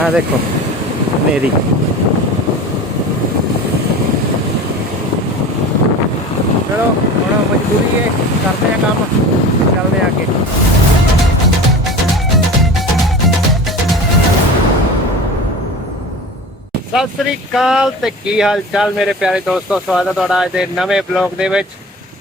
ਆ ਦੇਖੋ ਮੇਰੀ ਚਲੋ, ਹੁਣ ਮਜਬੂਰੀ ਹੈ, ਕਰਦੇ ਆ ਕੰਮ, ਚੱਲਦੇ ਆ ਅੱਗੇ। ਸਤਿ ਸ੍ਰੀ ਅਕਾਲ ਤੇ ਕੀ ਹਾਲ ਚਾਲ ਮੇਰੇ ਪਿਆਰੇ ਦੋਸਤੋ? ਸਵਾਗਤ ਹੈ ਤੁਹਾਡਾ ਅੱਜ ਦੇ ਨਵੇਂ ਬਲੌਗ ਦੇ ਵਿੱਚ।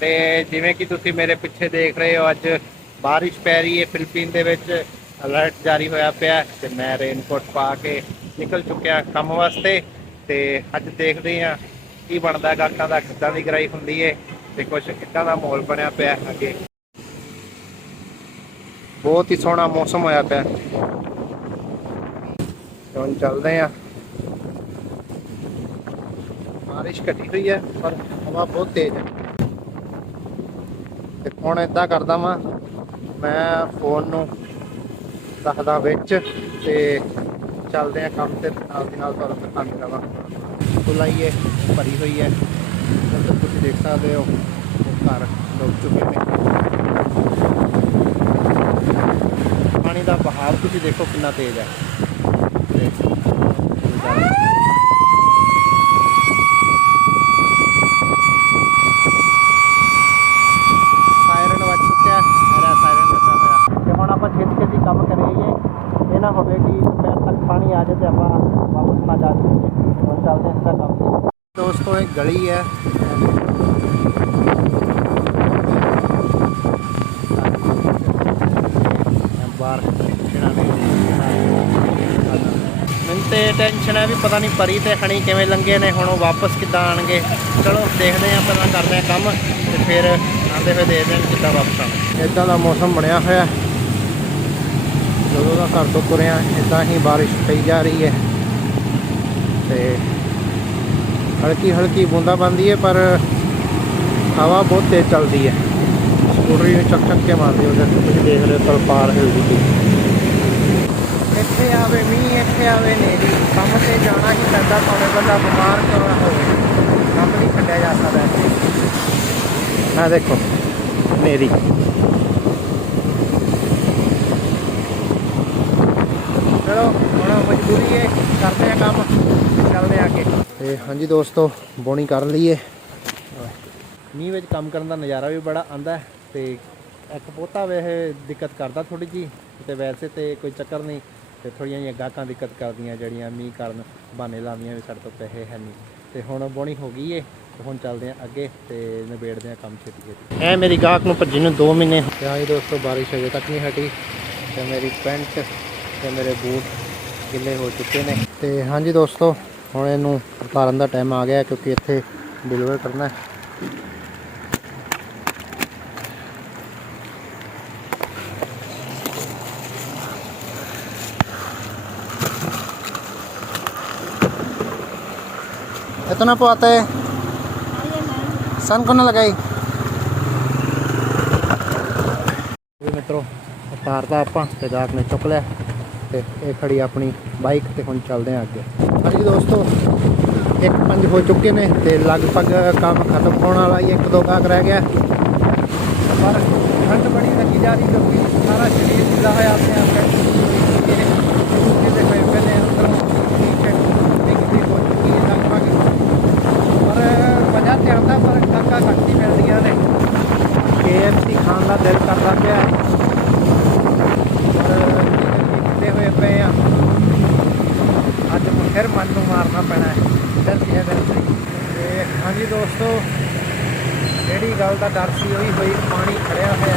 ਤੇ ਜਿਵੇਂ ਕਿ ਤੁਸੀਂ ਮੇਰੇ ਪਿੱਛੇ ਦੇਖ ਰਹੇ ਹੋ, ਅੱਜ ਬਾਰਿਸ਼ ਪੈ ਰਹੀ ਹੈ ਫਿਲਪੀਨ ਦੇ ਵਿੱਚ। ਅਲਰਟ ਜਾਰੀ ਹੋਇਆ ਪਿਆ ਤੇ ਮੈਂ ਰੇਨਕੋਟ ਪਾ ਕੇ ਨਿਕਲ ਚੁੱਕਿਆ ਕੰਮ ਵਾਸਤੇ ਤੇ ਅੱਜ ਦੇਖਦੇ ਹਾਂ ਕੀ ਬਣਦਾ ਗਾਹਕਾਂ ਦਾ ਕਿੱਦਾਂ ਦੀ ਗਰਾਈ ਹੁੰਦੀ ਹੈ ਤੇ ਕੁਝ ਕਿੱਦਾਂ ਦਾ ਮਾਹੌਲ ਬਣਿਆ ਪਿਆ ਅੱਗੇ। ਬਹੁਤ ਹੀ ਸੋਹਣਾ ਮੌਸਮ ਹੋਇਆ ਪਿਆ। ਹੈ। ਹੁਣ ਚੱਲਦੇ ਹਾਂ। ਬਾਰਿਸ਼ ਘਟੀ ਹੋਈ ਹੈ, ਪਰ ਹਵਾ ਬਹੁਤ ਤੇਜ਼ ਹੈ। ਤੇ ਹੁਣ ਏਦਾਂ ਕਰਦਾ ਵਾਂ, ਮੈਂ ਫੋਨ ਨੂੰ ਰੱਖਦਾ ਵਿੱਚ ਤੇ ਚੱਲਦੇ ਆ ਕੰਮ ਤੇ ਨਾਲ ਦੀ ਨਾਲ ਤੁਹਾਨੂੰ ਦਿਖਾਉਂਦਾ ਰਵਾਂ। ਖੁਲਾਈ ਹੈ ਭਰੀ ਹੋਈ ਹੈ। ਉੱਧਰ ਤੁਸੀਂ ਦੇਖ ਸਕਦੇ ਹੋ, ਉਹ ਘਰ ਡੁੱਬ ਚੁੱਕੇ ਨੇ। ਪਾਣੀ ਦਾ ਬਹਾਵ ਤੁਸੀਂ ਦੇਖੋ ਕਿੰਨਾ ਤੇਜ਼ ਹੈ ਤੇ ਸਾਇਰਨ ਵੱਜ ਚੁੱਕਿਆ ਮੇਰਾ ਸਾਇਰਨ ਲੱਗਾ ਹੋਇਆ ਤੇ ਹੁਣ ਆਪਾਂ ਛੇਤੀ ਛੇਤੀ ਕੰਮ ਕਰੀਏ ਇਹ ਨਾ ਹੋਵੇ ਕਿ ਪੈਰ ਤੱਕ ਪਾਣੀ ਆ ਜਾਏ ਤੇ ਆਪਾਂ ਵਾਪਸ ਨਾ ਜਾ ਸਕੀਏ। ਹੁਣ ਚੱਲਦੇ ਹਾਂ ਸਿੱਧਾ ਕੰਮ। ਦੋਸਤੋ ਇਹ ਗਲੀ ਹੈ। ਬਾਹਰ ਜਿਹੜਾ ਨੇ ਮੈਨੂੰ ਤੇ ਟੈਨਸ਼ਨ ਹੈ ਵੀ ਪਤਾ ਨਹੀਂ ਪਰੀ ਤੇ ਖਣੀ ਕਿਵੇਂ ਲੰਗੇ ਨੇ ਹੁਣ ਉਹ ਵਾਪਸ ਕਿੱਦਾਂ ਆਣਗੇ ਚਲੋ ਦੇਖਦੇ ਹਾਂ ਪਹਿਲਾਂ ਕਰਦੇ ਹਾਂ ਕੰਮ ਤੇ ਫਿਰ ਆਂਦੇ ਹੋਏ ਦੇਖਦੇ ਹਾਂ ਕਿੱਦਾਂ ਵਾਪਸ ਆਉਣਾ ਇਦਾਂ ਦਾ ਮੌਸਮ ਬਣਿਆ ਹੋਇਆ। ਜਦੋਂ ਦਾ ਘਰ ਤੋਂ ਤੁਰਿਆ ਇਦਾਂ ਹੀ ਬਾਰਿਸ਼ ਪਈ ਜਾ ਰਹੀ ਹੈ। ਤੇ ਹਲਕੀ ਹਲਕੀ ਬੂੰਦਾ ਬੰਦੀ ਹੈ, ਪਰ ਹਵਾ ਬਹੁਤ ਤੇਜ਼ ਚੱਲਦੀ ਹੈ। ਸਕੂਟਰੀ ਨੂੰ ਚੱਕ ਚੱਕ ਕੇ ਮਾਰਦੀ ਉਹਦੇ ਤੇ ਤੁਸੀਂ ਦੇਖ ਰਹੇ ਹੋ ਪਾਰ ਹਿਲਦੀ ਪਈ। ਇੱਥੇ ਆਵੇ ਮੀਂਹ, ਇੱਥੇ ਆਵੇ ਨੇਰੀ ਕੰਮ ਤੇ ਜਾਣਾ ਹੀ ਪੈਂਦਾ ਤੁਹਾਨੂੰ ਬੰਦਾ ਬਿਮਾਰ ਕਿਉਂ ਹੋਵੇ। ਕੰਮ ਨਹੀਂ ਛੱਡਿਆ ਜਾ ਸਕਦਾ ਇੱਥੇ। ਆ ਦੇਖੋ ਨੇਰੀ ਚਲੋ ਮਜਬੂਰੀ ਹੈ ਕਰਦੇ ਆ ਕੰਮ ਚੱਲਦੇ ਆ ਅੱਗੇ। ਤੇ ਹਾਂਜੀ ਦੋਸਤੋ ਬੋਣੀ ਕਰ ਲਈਏ। ਮੀਂਹ ਵਿੱਚ ਕੰਮ ਕਰਨ ਦਾ ਨਜ਼ਾਰਾ ਵੀ ਬੜਾ ਆਂਦਾ ਹੈ ਤੇ ਇੱਕ ਪੋਤਾ ਵੇ ਇਹ ਦਿੱਕਤ ਕਰਦਾ ਥੋੜੀ ਜੀ ਤੇ ਵੈਸੇ ਤੇ ਕੋਈ ਚੱਕਰ ਨਹੀਂ ਤੇ ਥੋੜੀਆਂ ਜਿਹੀਆਂ ਗਾਹਕਾਂ ਦਿੱਕਤ ਕਰਦੀਆਂ ਜਿਹੜੀਆਂ ਮੀਂਹ ਕਾਰਨ ਬਹਾਨੇ ਲਾਉਂਦੀਆਂ ਵੀ ਸਾਡੇ ਤੋਂ ਪੈਸੇ ਹੈ ਨਹੀਂ। ਤੇ ਹੁਣ ਬੋਣੀ ਹੋ ਗਈ ਏ ਤੇ ਹੁਣ ਚੱਲਦੇ ਆ ਅੱਗੇ ਤੇ ਨਿਬੇੜਦੇ ਆ ਕੰਮ ਛੇਤੀ ਛੇਤੀ ਐ ਮੇਰੀ ਗਾਹਕ ਨੂੰ ਭੱਜੀ ਨੂੰ 2 ਮਹੀਨੇ ਹਾਂਜੀ ਦੋਸਤੋ ਬਾਰਿਸ਼ ਅਜੇ ਤੱਕ ਨਹੀਂ ਹਟੀ ਤੇ ਮੇਰੀ ਪੈਂਟ ਤੇ ਮੇਰੇ ਬੂਟ ਗਿੱਲੇ ਹੋ ਚੁੱਕੇ ਨੇ ਤੇ ਹਾਂਜੀ ਦੋਸਤੋ ਹੁਣ ਇਹਨੂੰ ਉਤਾਰਨ ਦਾ ਟਾਈਮ ਆ ਗਿਆ ਕਿਉਂਕਿ ਇੱਥੇ ਡਿਲੀਵਰ ਕਰਨਾ ਹੈ इतना पाता है सन को ना लगाई ਵੀ ਮਿੱਤਰੋ ਉਤਾਰਦਾ ਆਪਾਂ ਤੇ ਗਾਹਕ ਨੇ ਚੁੱਕ ਲਿਆ ਤੇ ਇਹ ਖੜੀ ਆਪਣੀ ਬਾਈਕ ਤੇ ਹੁਣ ਚੱਲਦੇ ਆਂ ਅੱਗੇ। ਹਾਂਜੀ ਦੋਸਤੋ, ਇੱਕ ਪੰਜ ਹੋ ਚੁੱਕੇ ਨੇ ਤੇ ਲਗਭਗ ਕੰਮ ਖਤਮ ਹੋਣ ਵਾਲਾ ਹੀ ਇੱਕ ਦੋ ਗਾਹਕ ਰਹਿ ਗਿਆ। ਪਰ ਠੰਡ ਬੜੀ ਲੱਗੀ ਜਾ ਰਹੀ ਕਿਉਂਕਿ ਸਾਰਾ ਸਰੀਰ ਜਿੱਦਾਂ ਹੋਇਆ ਆਪਣੇ ਆਪ ਇਹਦੇ ਕੋਈ ਪਹਿਲੇ ਅੰਦਰੋਂ ਟੀ-ਸ਼ਰਟ ਨਿਕਲੀ ਹੋ ਚੁੱਕੀ ਹੈ ਲਗਭਗ। ਪਰ ਵਜ੍ਹਾ ਤੇ ਆਉਂਦਾ ਪਰ ਕਾਕਾ ਘੱਟ ਹੀ ਮਿਲਦੀਆਂ ਨੇ। KFC ਖਾਣ ਦਾ ਦਿਲ ਕਰਦਾ ਪਿਆ ਹੈ। ਪਰ ਕਿਤੇ ਹੋਏ ਪਏ ਆ ਅੱਜ ਫਿਰ ਮਨ ਨੂੰ ਮਾਰਨਾ ਪੈਣਾ ਹੈ। ਜਲਦੀ ਹੈ ਜਲਦੀ ਤੇ ਹਾਂਜੀ ਦੋਸਤੋ, ਜਿਹੜੀ ਗੱਲ ਦਾ ਡਰ ਸੀ ਉਹੀ ਹੋਈ, ਪਾਣੀ ਖੜਿਆ ਹੋਇਆ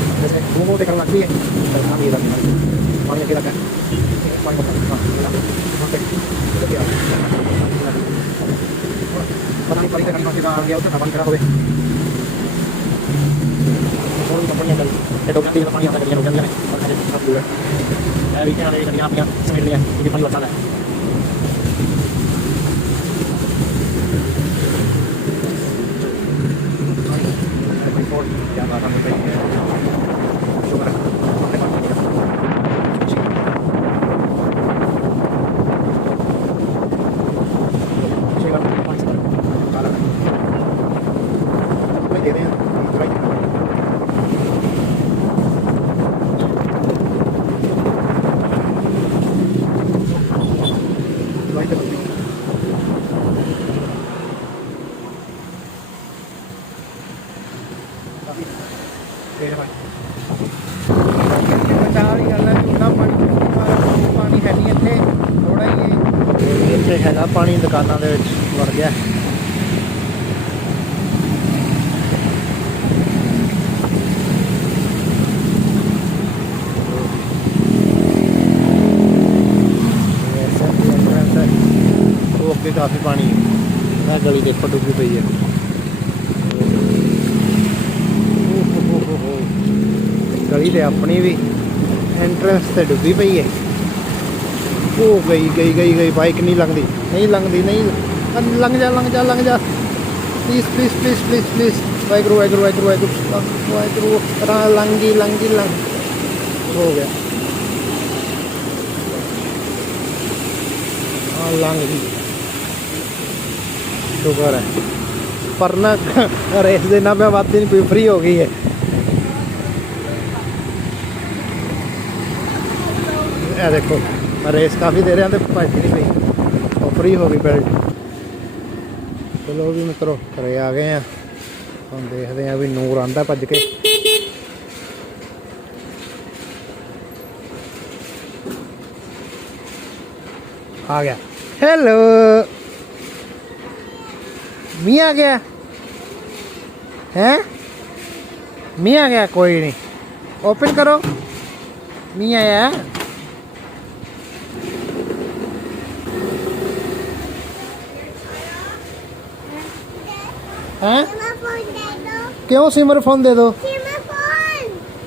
Bumuti kang lagi. Kami kita kan. Mari. Oke. Kita Ada. Ya, ਹੈਗਾ, ਪਾਣੀ ਦੁਕਾਨਾਂ ਦੇ ਵਿੱਚ ਵੜ ਗਿਆ। ਉਹ ਅੱਗੇ ਕਾਫੀ ਪਾਣੀ ਹੈ। ਇਹ ਗਲੀ ਦੇਖੋ ਡੁੱਬੀ ਪਈ ਹੈ। ਗਲੀ ਤੇ ਆਪਣੀ ਵੀ ਐਂਟਰੈਂਸ ਤੇ ਡੁੱਬੀ ਪਈ ਹੈ। ਉਹ ਗਈ ਗਈ ਗਈ ਗਈ ਬਾਈਕ ਨਹੀਂ ਲੰਘਦੀ। ਨਹੀਂ ਲੰਘਦੀ, ਨਹੀਂ ਲੰਘ ਜਾ ਲੰਘ ਜਾ ਲੰਘ ਜਾ। Please please please please please Waheguru Waheguru Waheguru Waheguru Waheguru ਰਾ ਲੰਘੀ ਲੰਘੀ, ਲੰਘ। ਹੋ ਗਿਆ। ਆ ਲੰਘ ਗਈ। ਸ਼ੁਕਰ ਹੈ ਪਰ ਨਾ, ਰੇਸ ਦੇ ਨਾ ਮੈਂ ਵੱਧ ਨਹੀਂ ਫ੍ਰੀ ਹੋ ਗਈ ਹੈ। ਇਹ ਦੇਖੋ। ਰੇਸ ਕਾਫੀ ਦੇ ਰਿਆਂ ਤੇ ਭੱਜ ਨਹੀਂ ਪਈ। ਉਹ ਫਰੀ ਹੋ ਗਈ ਬੈਲਟ ਚਲੋ ਵੀ ਮਿੱਤਰੋ, ਘਰੇ ਆ ਗਏ ਆ। ਹੁਣ ਦੇਖਦੇ ਆ ਵੀ ਨੂਰ ਆਂਦਾ ਭੱਜ ਕੇ। ਆ ਗਿਆ। ਹੈਲੋ ਮੀ ਆ ਗਿਆ? ਹੈ? ਮੀ ਆ ਗਿਆ? ਕੋਈ ਨਹੀਂ। ਓਪਨ ਕਰੋ। ਮੀ ਆਇਆ। ਹੈ? ਕਿਉਂ ਸਿਮਰ ਫੋਨ ਦੇ ਦੋ?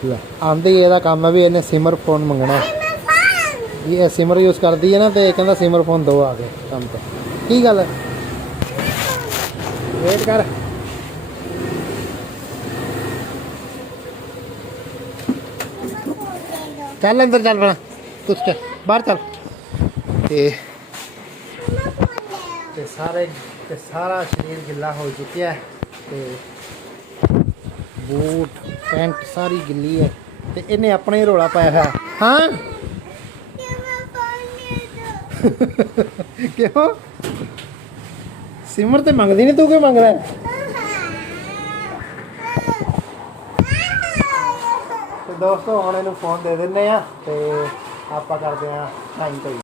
ਲੈ, ਆਂਦੇ ਹੀ ਇਹਦਾ ਕੰਮ ਹੈ ਵੀ ਇਹਨੇ ਸਿਮਰ ਫੋਨ ਮੰਗਣਾ। ਇਹ ਸਿਮਰ ਯੂਜ਼ ਕਰਦੀ ਹੈ ਨਾ ਤੇ ਕਹਿੰਦਾ ਸਿਮਰ ਫੋਨ ਦੋ ਆ ਕੇ, ਕੰਮ ਤੇ। ਕੀ ਗੱਲ ਵੇਟ ਕਰ। ਚੱਲ ਅੰਦਰ ਚੱਲ ਬਣਾ ਕੁਛ ਚੱਲ ਬਾਹਰ ਚੱਲ। ਤੇ ਤੇ ਸਾਰੇ ਤੇ ਸਾਰਾ ਸਰੀਰ ਗਿੱਲਾ ਹੋ ਚੁੱਕਿਆ ਹੈ ਤੇ ਬੂਟ ਪੈਂਟ ਸਾਰੀ ਗਿੱਲੀ ਹੈ ਤੇ ਇਹਨੇ ਆਪਣਾ ਹੀ ਰੋਲਾ ਪਾਇਆ ਹੋਇਆ। ਹਾਂ? ਕਿਉਂ? ਸਿਮਰ ਤੇ ਮੰਗਦੀ ਨਹੀਂ ਤੂੰ ਕਿਉਂ ਮੰਗਦਾ ਹੈ? ਤੇ ਦੋਸਤੋ ਹੁਣ ਇਹਨੂੰ ਫੋਨ ਦੇ ਦਿੰਨੇ ਆ ਤੇ ਆਪਾਂ ਕਰਦੇ ਆ ਟਾਈਮ ਤੇ